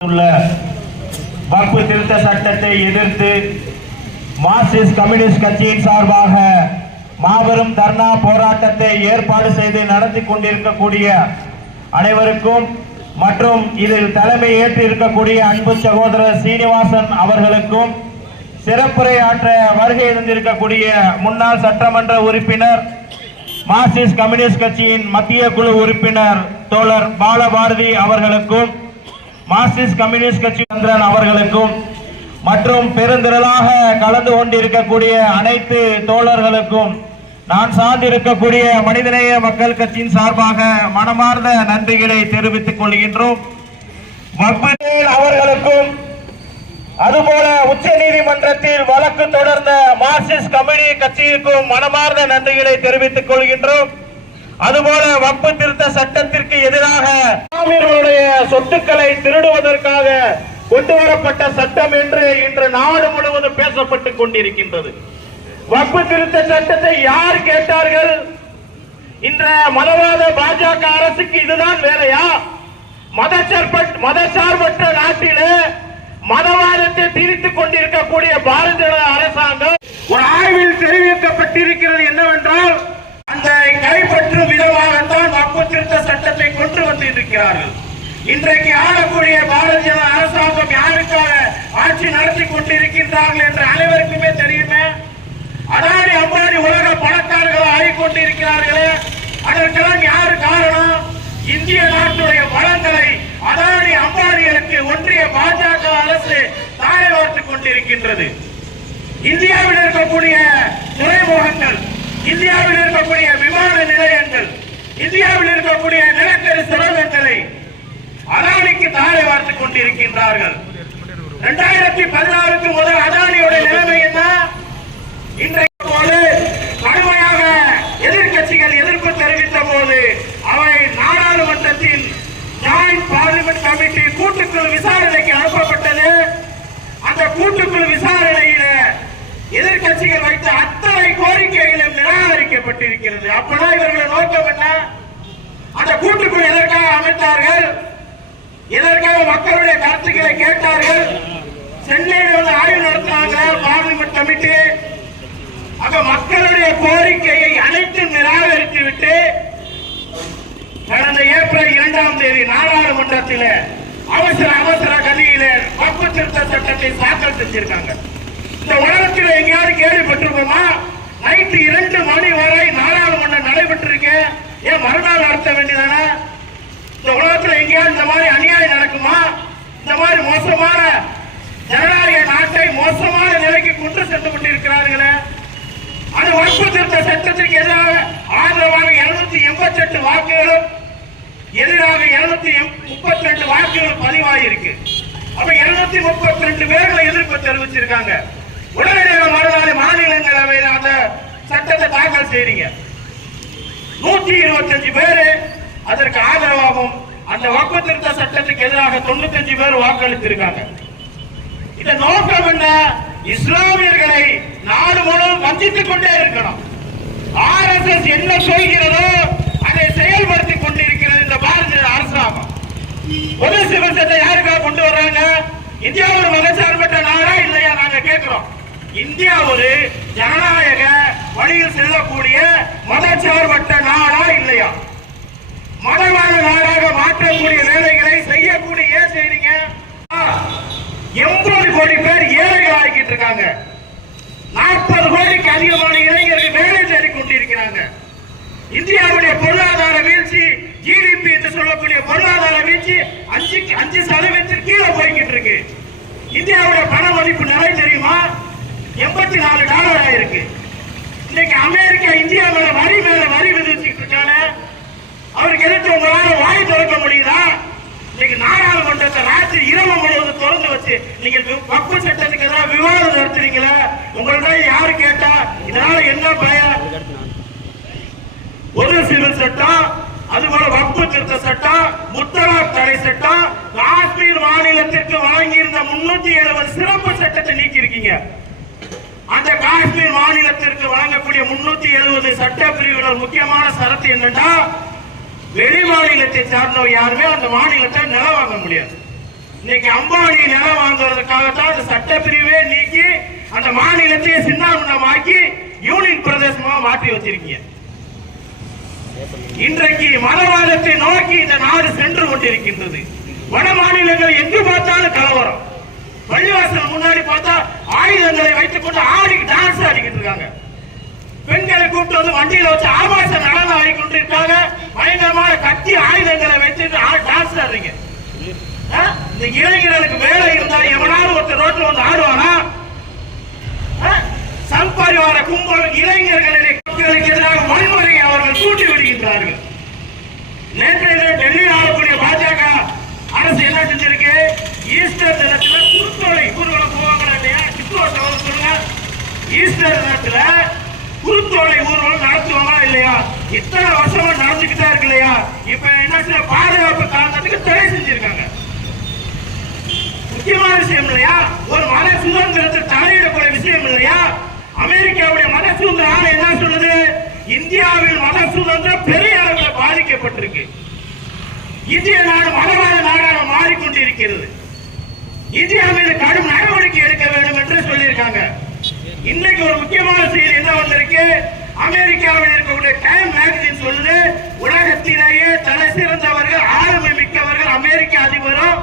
வக்ஃபு திருத்த சட்டத்தை எதிர்த்து மார்க்சிஸ்ட் கம்யூனிஸ்ட் கட்சியின் சார்பாக மாபெரும் தர்ணா போராட்டத்தை ஏற்பாடு செய்து நடத்தி கொண்டிருக்கக்கூடிய அனைவருக்கும் மற்றும் இதில் தலைமை ஏற்று இருக்கக்கூடிய அன்பு சகோதரர் சீனிவாசன் அவர்களுக்கும் சிறப்புரையாற்ற வருகை இருந்திருக்கக்கூடிய முன்னாள் சட்டமன்ற உறுப்பினர் மார்க்சிஸ்ட் கம்யூனிஸ்ட் கட்சியின் மத்திய குழு உறுப்பினர் தோழர் பாலபாரதி அவர்களுக்கும் மார்க்சிஸ்ட் கம்யூனிஸ்ட் கட்சி சந்திரன் அவர்களுக்கும் மற்றும் பெருந்திரளாக கலந்து கொண்டிருக்கக்கூடிய அனைத்து தோழர்களுக்கும் நான் சார்ந்திருக்கக்கூடிய மனிதநேய மக்கள் கட்சியின் சார்பாக மனமார்ந்த நன்றிகளை தெரிவித்துக் கொள்கின்றோம். அவர்களுக்கும் அதுபோல உச்ச நீதிமன்றத்தில் வழக்கு தொடர்ந்த மார்க்சிஸ்ட் கம்யூனிஸ்ட் கட்சிக்கும் மனமார்ந்த நன்றிகளை தெரிவித்துக் கொள்கின்றோம். அதுபோல வக்ஃபு திருத்த சட்டத்திற்கு எதிராக இஸ்லாமியர்களுடைய சொத்துக்களை திருடுவதற்காக கொண்டுவரப்பட்ட சட்டம் என்று இன்று நாடு முழுவதும் பேசப்பட்டுக் கொண்டிருக்கின்றது. வக்ஃபு திருத்த சட்டத்தை யார் கேட்டார்கள்? இந்த மதவாத பாஜக அரசுக்கு இதுதான் வேலையா? மதசார்பற்ற நாட்டிலே மதவாதத்தை திரித்துக் கொண்டிருக்கக்கூடிய பாரதிய ஜனதா அரசாங்கம் ஒரு ஆய்வில் தெரிவிக்கப்பட்டிருக்கிறது என்னவென்றால், அந்த கைப்பற்றும் விதமாகத்தான் வக்ஃபு திருத்த சட்டத்தை கொண்டு வந்திருக்கிறார்கள். இன்றைக்கு ஆளக்கூடிய பாரதிய ஜனதா அரசாங்கம் யாருக்காக ஆட்சி நடத்தி கொண்டிருக்கின்றார்கள் என்று அனைவருக்குமே தெரியுமே. அதானி அம்பானி உலக பணக்காரர்கள் ஆகிக்கொண்டிருக்கிறார்களே, அதற்கெல்லாம் யாரு காரணம்? இந்திய நாட்டுடைய வளங்களை அதானி அம்பானிகளுக்கு ஒன்றிய பாஜக அரசு தாரை வார்த்துக் கொண்டிருக்கின்றது. இந்தியாவில் இருக்கக்கூடிய துறைமுகங்கள், இந்தியாவில் இருக்கக்கூடிய விமான நிலையங்கள், இந்தியாவில் இருக்கக்கூடிய நிலக்கரி சுரங்கங்களை அதானிக்கு தாரை வார்த்துக் கொண்டிருக்கின்றார்கள். 2016 முதல் அதானியுடைய நிலைமை என்ன? இன்றைக்கு போது கடுமையாக எதிர்கட்சிகள் எதிர்ப்பு தெரிவித்த போது அவை நாடாளுமன்றத்தில் ஜாயிண்ட் பார்லிமெண்ட் கமிட்டி கூட்டுக்குழு விசாரணைக்கு அனுப்பப்பட்டது. அந்த கூட்டுக்குழு விசாரணையில எதிர்கட்சிகள் வைத்த அத்தனை கோரிக்கைகளும் நிராகரிக்கப்பட்டிருக்கிறது. அப்பதான் இவர்கள் நோக்கம் என்ன? அந்த கூட்டுக்குழு எதற்காக அமைத்தார்கள்? எதற்காக மக்களுடைய கருத்துக்களை கேட்டார்கள்? சென்னையில் வந்து ஆய்வு நடத்தினாங்க பார்லிமெண்ட் கமிட்டி. அங்க மக்களுடைய கோரிக்கையை அனைத்தும் நிராகரித்து விட்டு கடந்த ஏப்ரல் 2 நாடாளுமன்றத்தில் அவசர கதியில வக்ஃபு திருத்த சட்டத்தை தாக்கல் செஞ்சிருக்காங்க. இந்த உலகத்தில் எங்கேயாவது கேள்விப்பட்டிருக்கோமா? நைட்டு 2 மணி வரை நாடாளுமன்றம் நடைபெற்றிருக்கு. ஏன் மறுநாள் நடத்த வேண்டியதானே? இந்த உலகத்தில் எங்கேயாவது இந்த மாதிரி அநியாயம் நடக்குமா? இந்த மாதிரி மோசமான ஜனநாயக நாட்டை மோசமான நிலைக்கு கொண்டு சென்று கொண்டிருக்கிறார்களே. அது வக்ஃபு திருத்த சட்டத்திற்கு எதிராக ஆதரவாக 288 வாக்குகளும் எதிராக 232 வாக்குகள் பதிவாகிருக்கு. அப்ப 232 பேர்களை எதிர்ப்பு தெரிவிச்சிருக்காங்க. உடனடியாக மறுநாள் மாநிலங்களவையில் அந்த சட்டத்தை தாக்கல் செய்றீங்க. 125 பேரு அதற்கு ஆதரவாகவும் அந்த வக்ஃபு திருத்த சட்டத்துக்கு எதிராக 95 பேர் வாக்களித்திருக்காங்க. இந்த நோக்கம் என்ன? இஸ்லாமியர்களை நாடு முழுவதும் வஞ்சித்துக் கொண்டே இருக்கணும். RSS என்ன சொல்கிறதோ அதை செயல்படுத்திக் கொண்டிருக்கிறது இந்த பாரதிய அரசாங்கம். பொது சிவில் சட்டத்தை யாருக்காக கொண்டு வர்றாங்க? இந்தியா ஒரு மதசார்பற்ற நாடா இல்லையா? நாங்க கேட்கிறோம். இந்தியா ஒரு ஜனநாயக வழியில் செல்லக்கூடிய மதசார்பற்ற நாடா இல்லையா? மதவாத நாடாக மாற்றக்கூடிய வேலைகளை செய்யக்கூடிய ஏன் செய்றீங்க? 80 கோடி பேர் ஏழைகள் ஆகிட்டு இருக்காங்க. 40 கோடிக்கு அதிகமான இளைஞர்கள் வேலை தேடிக் கொண்டிருக்கிறாங்க. இந்தியாவுடைய பொருளாதார வீழ்ச்சி, GDP என்று சொல்லக்கூடிய பொருளாதார வீழ்ச்சி 5% கீழே போய்கிட்டு இருக்கு. இந்தியாவுடைய பண மதிப்பு நிலை தெரியுமா? $84 ஆயிருக்கு. இன்னைக்கு அமெரிக்கா இந்தியா மேல வரி விதிச்சுட்டு இருக்காங்க. அவருக்கு எதிர்த்து உங்களால வாய் திறக்க முடியுதா? இன்னைக்கு நாடாளுமன்றத்தை ராத்திரி இரவு முழுவதும் திறந்து வச்சு நீங்க வக்ஃபு சட்டத்துக்கு ஏதாவது விவாதம் நடத்துறீங்களா? உங்கள்ட்ட யாரு கேட்டா இதனால என்ன பயன்? பொது சிவில் சட்டம், அதுபோல வக்ஃபு திருத்த சட்டம், முத்தலாக் தடை சட்டம், காஷ்மீர் மாநிலத்திற்கு வழங்கியிருந்த 370 சிறப்பு சட்டத்தை நீக்கி இருக்கீங்க. அந்த காஷ்மீர் மாநிலத்திற்கு வழங்கக்கூடிய 370 சட்ட பிரிவுகள் முக்கியமான சரத்து என்னன்னா, வெளி மாநிலத்தை சார்ந்தவர் யாருமே அந்த மாநிலத்தை நிலம் வாங்க முடியாது. இன்னைக்கு அம்பானி நிலம் வாங்குவதற்காகத்தான் அந்த சட்டப்பிரிவே நீக்கி அந்த மாநிலத்தையே சின்னாபின்னமாக்கி யூனியன் பிரதேசமா மாற்றி வச்சிருக்கீங்க. இன்றைக்கு மதவாதத்தை நோக்கி இந்த நாடு சென்று கொண்டிருக்கின்றது. வட மாநிலங்கள் எங்கு பார்த்தாலும் கலவரம். பள்ளிவாசல் முன்னாடி பார்த்தா ஆயுதங்களை வைத்துக் கொண்டு ஆடி டான்ஸ் ஆடிக்கிட்டு இருக்காங்க. பெண்களை கூப்பிட்டு வந்து வண்டியில வச்சு ஆபாச நடனம் ஆடி கொண்டிருக்காங்க. பயங்கரமான கத்தி ஆயுதங்களை வைத்து டான்ஸ் ஆடுறீங்க. இந்த இளைஞர்களுக்கு வேலை இருந்தாலும் எவனாலும் ஒருத்தர் ரோட்ல வந்து ஆடுவானா? சம்பரிவார கும்பல் இளைஞர்களுக்கு எதிராக வன்முறையை அவர்கள் தூண்டி விடுகின்றார்கள். நேற்றைய டெல்லியில் ஆளக்கூடிய பாஜக அரசு என்ன செஞ்சிருக்கு? ஈஸ்டர் தினத்தில் குருத்தோலை ஊர்வலம் போவாங்க இல்லையா? சித்தோட்டம் சொல்லுங்க. ஈஸ்டர் தினத்துல குருத்தோலை ஊர்வலம் நடத்துவாங்களா இல்லையா? இத்தனை வருஷமா நடந்துகிட்டா இருக்கு இல்லையா? இப்ப என்ன செய்ய பாதுகாப்பு காரணத்துக்கு தடை செஞ்சிருக்காங்க. முக்கியமான விஷயம் இல்லையா? ஒரு மத சுதந்திரத்தை தலையிடக்கூடிய விஷயம் இல்லையா? அமெரிக்காவுடைய மத சுதந்திர ஆணையம் என்ன சொல்லுது? இந்தியாவில் மத சுதந்திரம் பெரிய அளவில் பாதிக்கப்பட்டிருக்கு. இந்திய நாடு மதவாத நாடாக மாறிக்கொண்டிருக்கிறது. இந்தியா மீது கடும் நடவடிக்கை எடுக்க வேண்டும் என்று சொல்லியிருக்காங்க. இன்னைக்கு ஒரு முக்கியமான செய்தி என்ன வந்திருக்கு? அமெரிக்காவில் இருக்கக்கூடிய டைம் மேகசின் சொல்லுது, உலகத்திலேயே தலை சிறந்தவர்கள் ஆளுமை மிக்கவர்கள் அமெரிக்க அதிபரும்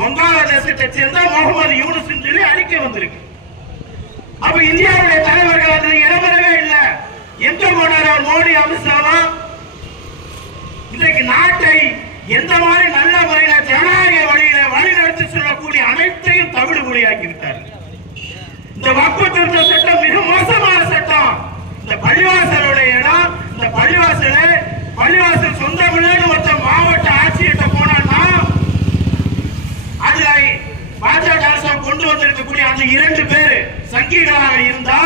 வங்காளதேசத்தை சேர்ந்த முகமது யூனுஸ் சொல்லி அறிக்கை வந்திருக்கு. அப்ப இந்தியாவுடைய தலைவர்கள் அதில் இடம்பெறவே இல்லை. எங்க போனார் மோடி, அமித்ஷாவா? இன்றைக்கு நாட்டை எந்த மாதிரி நல்ல முறையில ஜனநாயக வழியில வழிநடத்தி சொல்லக்கூடிய அனைத்தையும் தவிடு மொழியாக்கி விட்டார்கள். இந்த வக்ஃபு திருத்த சட்டம் மிக மோசமான சட்டம். இந்த பள்ளிவாசலுடைய இடம், இந்த பள்ளிவாசல் சொந்த விளையாடு மற்ற மாவட்ட ஆட்சியிட்ட போனா அதுல பாஜக அரசாங்கம் கொண்டு வந்திருக்கக்கூடிய அந்த 2 பேர் சங்கிகளாக இருந்தா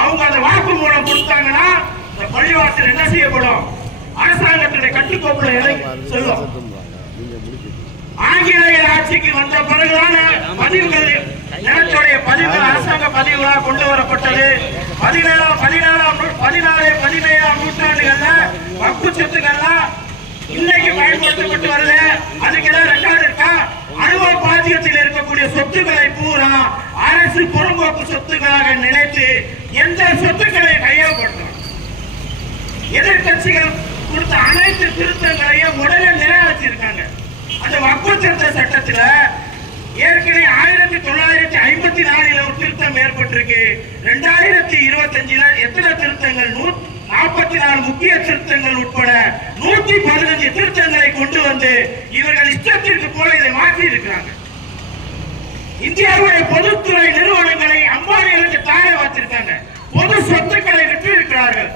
அவங்க அந்த வாக்கு மூலம் கொடுத்தாங்கன்னா இந்த பள்ளிவாசல் என்ன செய்யப்படும்? அரசாங்கத்துடைய கட்டுக்கோப்புல செல்லும். ஆங்கிலேயர் ஆட்சிக்கு வந்த பிறகுதான பதிவுகள், நிலத்துடைய பதிவுகள் அரசாங்க பதிவுகளாக கொண்டு வரப்பட்டது. 17ஆம் நூற்றாண்டுகள்ல வக்ஃபு சொத்துக்கள்லாம் இன்னைக்கு பயன்படுத்தப்பட்டு வருது. அதுக்கெல்லாம் ரெக்கார்டு இருக்கா? அனுபவ பாத்தியத்தில் இருக்கக்கூடிய சொத்துக்களை பூரா அரசு புறம்போக்கு சொத்துக்களாக நினைத்து எந்த சொத்துக்களை கையகப்படுத்தும். எதிர்கட்சிகள் கொடுத்த அனைத்து திருத்தங்களையும் உடனே நிறைவேற்றிருக்காங்க. அந்த வக்ஃபு திருத்த சட்டத்துல ஏற்கனவே 1954 ஒரு திருத்தம் ஏற்பட்டிருக்கு. 2025 எத்தனை திருத்தங்கள்? 44 முக்கிய திருத்தங்கள் உட்பட 115 திருத்தங்களை கொண்டு வந்து இவர்கள் இஷ்டத்திற்கு போல இதை மாற்றி இருக்கிறாங்க. இந்தியாவுடைய பொதுத்துறை நிறுவனங்களை அம்பானிகளுக்கு தாழ வைத்திருக்காங்க. பொது சொத்துக்களை விட்டு இருக்கிறார்கள்.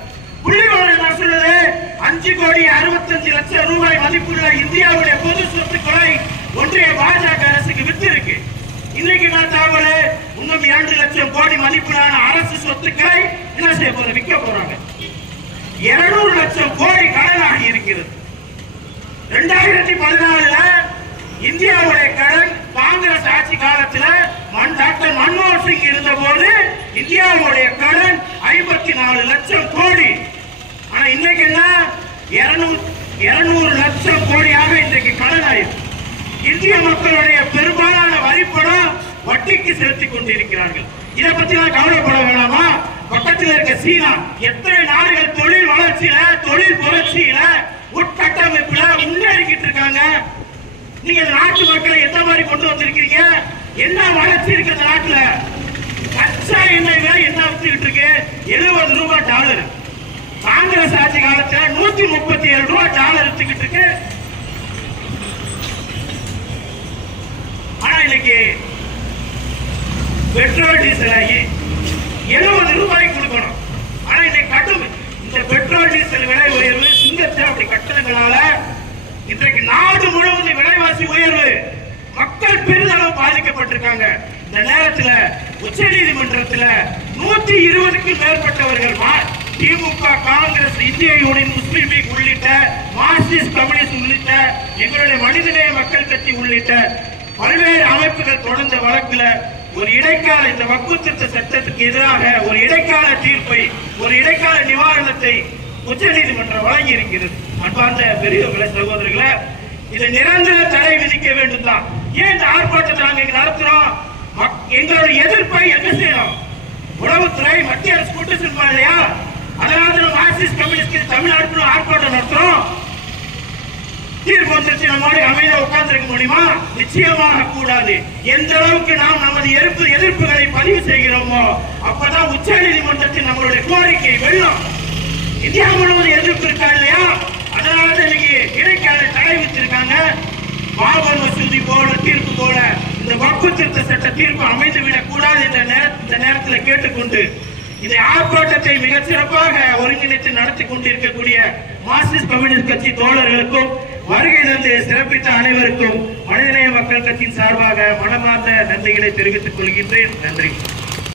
புள்ளிவிவரம் சொல்லுது 5,65,00,000 ரூபாய் மதிப்புள்ள இந்தியாவுடைய பொது சொத்துக்களை ஒன்றிய பாஜக அரசுக்கு வித்து இருக்கு. இன்னைக்கு நான் தகவல் இன்னும் 2 லட்சம் கோடி மதிப்பிலான அரசு சொத்துக்களை என்ன செய்ய போறாங்க? விற்க போறாங்க. 200 லட்சம் கோடி கடனாகி இருக்கிறது. 2014 இந்தியாவுடைய கடன் காங்கிரஸ் ஆட்சி காலத்தில் டாக்டர் மன்மோகன் சிங் இருந்த போது இந்தியாவுடைய கடன் 54 லட்சம் கோடி. ஆனா இன்னைக்கு என்ன? 200 லட்சம் கோடியாக இன்றைக்கு கடன் ஆயிருக்கு. இந்திய மக்களுடைய பெரும்பாலான வரிப்பணம் வட்டிக்கு செலுத்திக் கொண்டிருக்கிறார்கள். இதை பத்தி நான் கவலைப்பட வேணாமா? பக்கத்தில் இருக்க சீனா எத்தனை நாடுகள் தொழில் வளர்ச்சியில, தொழில் புரட்சியில, உட்கட்டமைப்புல முன்னேறிக்கிட்டு இருக்காங்க. நீங்க நாட்டு மக்களை எந்த மாதிரி கொண்டு வந்திருக்கீங்க? என்ன வளர்ச்சி இருக்கு இந்த நாட்டுல? கச்சா எண்ணெய் விலை என்ன வித்துக்கிட்டு இருக்கு? 70 ரூபாய் டாலர். காங்கிரஸ் ஆட்சி காலத்துல 137 ரூபாய் டாலர் வித்துக்கிட்டு இருக்கு. ஆனா இன்னைக்கு பெட்ரோல் டீசல் 70 ரூபாய்க்கு கொடுக்கணும். ஆனா இன்னைக்கு கட்டும் இந்த பெட்ரோல் டீசல் விலை உயர்வு சிங்கத்தை அப்படி கட்டணங்களால இன்றைக்கு நாடு முழுவதும் விலைவாசி உயர்வு, மக்கள் பெரிதளவு பாதிக்கப்பட்டிருக்காங்க. இந்த நேரத்தில் உச்ச நீதிமன்றத்தில் 120க்கும் மேற்பட்டவர்கள் திமுக, காங்கிரஸ், இந்திய யூனியன் முஸ்லீம் லீக் உள்ளிட்ட மார்க்சிஸ்ட் கம்யூனிஸ்ட் உள்ளிட்ட எங்களுடைய மனிதநேய மக்கள் கட்சி உள்ளிட்ட பல்வேறு அமைப்புகள் தொடர்ந்த வழக்குல ஒரு இடைக்கால இந்த வக்ஃபு திருத்த சட்டத்துக்கு எதிராக ஒரு இடைக்கால தீர்ப்பை, ஒரு இடைக்கால நிவாரணத்தை உச்ச நீதிமன்றம் வழங்கி இருக்கிறது. அன்பார்ந்த பெரியவர்களே, சகோதரர்களே, இதை நிரந்தர தடை விதிக்க வேண்டும் தான். ஏன் இந்த ஆர்ப்பாட்டத்தை நாங்க இங்க நடத்துறோம்? எங்களுடைய எதிர்ப்பை எங்க செய்யணும்? உளவுத்துறை மத்திய அரசு கூட்டு செல்வா இல்லையா? அதனால நம்ம மார்க்சிஸ்ட் கம்யூனிஸ்ட் தமிழ்நாட்டுல ஆர்ப்பாட்டம் நடத்துறோம். தீர்ப்பு வந்துருச்சு, நம்மளோட அமைதியா உட்கார்ந்திருக்க முடியுமா? நிச்சயமாக கூடாது. எந்த அளவுக்கு நாம் நமது எதிர்ப்புகளை பதிவு செய்கிறோமோ அப்பதான் உச்ச நீதிமன்றத்தில் நம்மளுடைய கோரிக்கை வெல்லும். இந்தியா முழுவதும் எதிர்ப்பு இருக்கா இல்லையா? அதனாலதான் இன்னைக்கு இடைக்கால தடை வச்சிருக்காங்க. பாபர் மசூதி போல தீர்ப்பு போல இந்த வக்ஃபு திருத்த சட்ட தீர்ப்பு அமைந்துவிடக் கூடாது என்ற இந்த நேரத்தில் கேட்டுக்கொண்டு இந்த ஆர்ப்பாட்டத்தை மிக சிறப்பாக ஒருங்கிணைத்து நடத்தி கொண்டிருக்கக்கூடிய மார்க்சிஸ்ட் கம்யூனிஸ்ட் கட்சி தோழர்களுக்கும் வருகையிலிருந்து சிறப்பித்த அனைவருக்கும் மனிதநேய மக்கள் கட்சியின் சார்பாக மனமார்ந்த நன்றிகளை தெரிவித்துக் கொள்கின்றேன். நன்றி.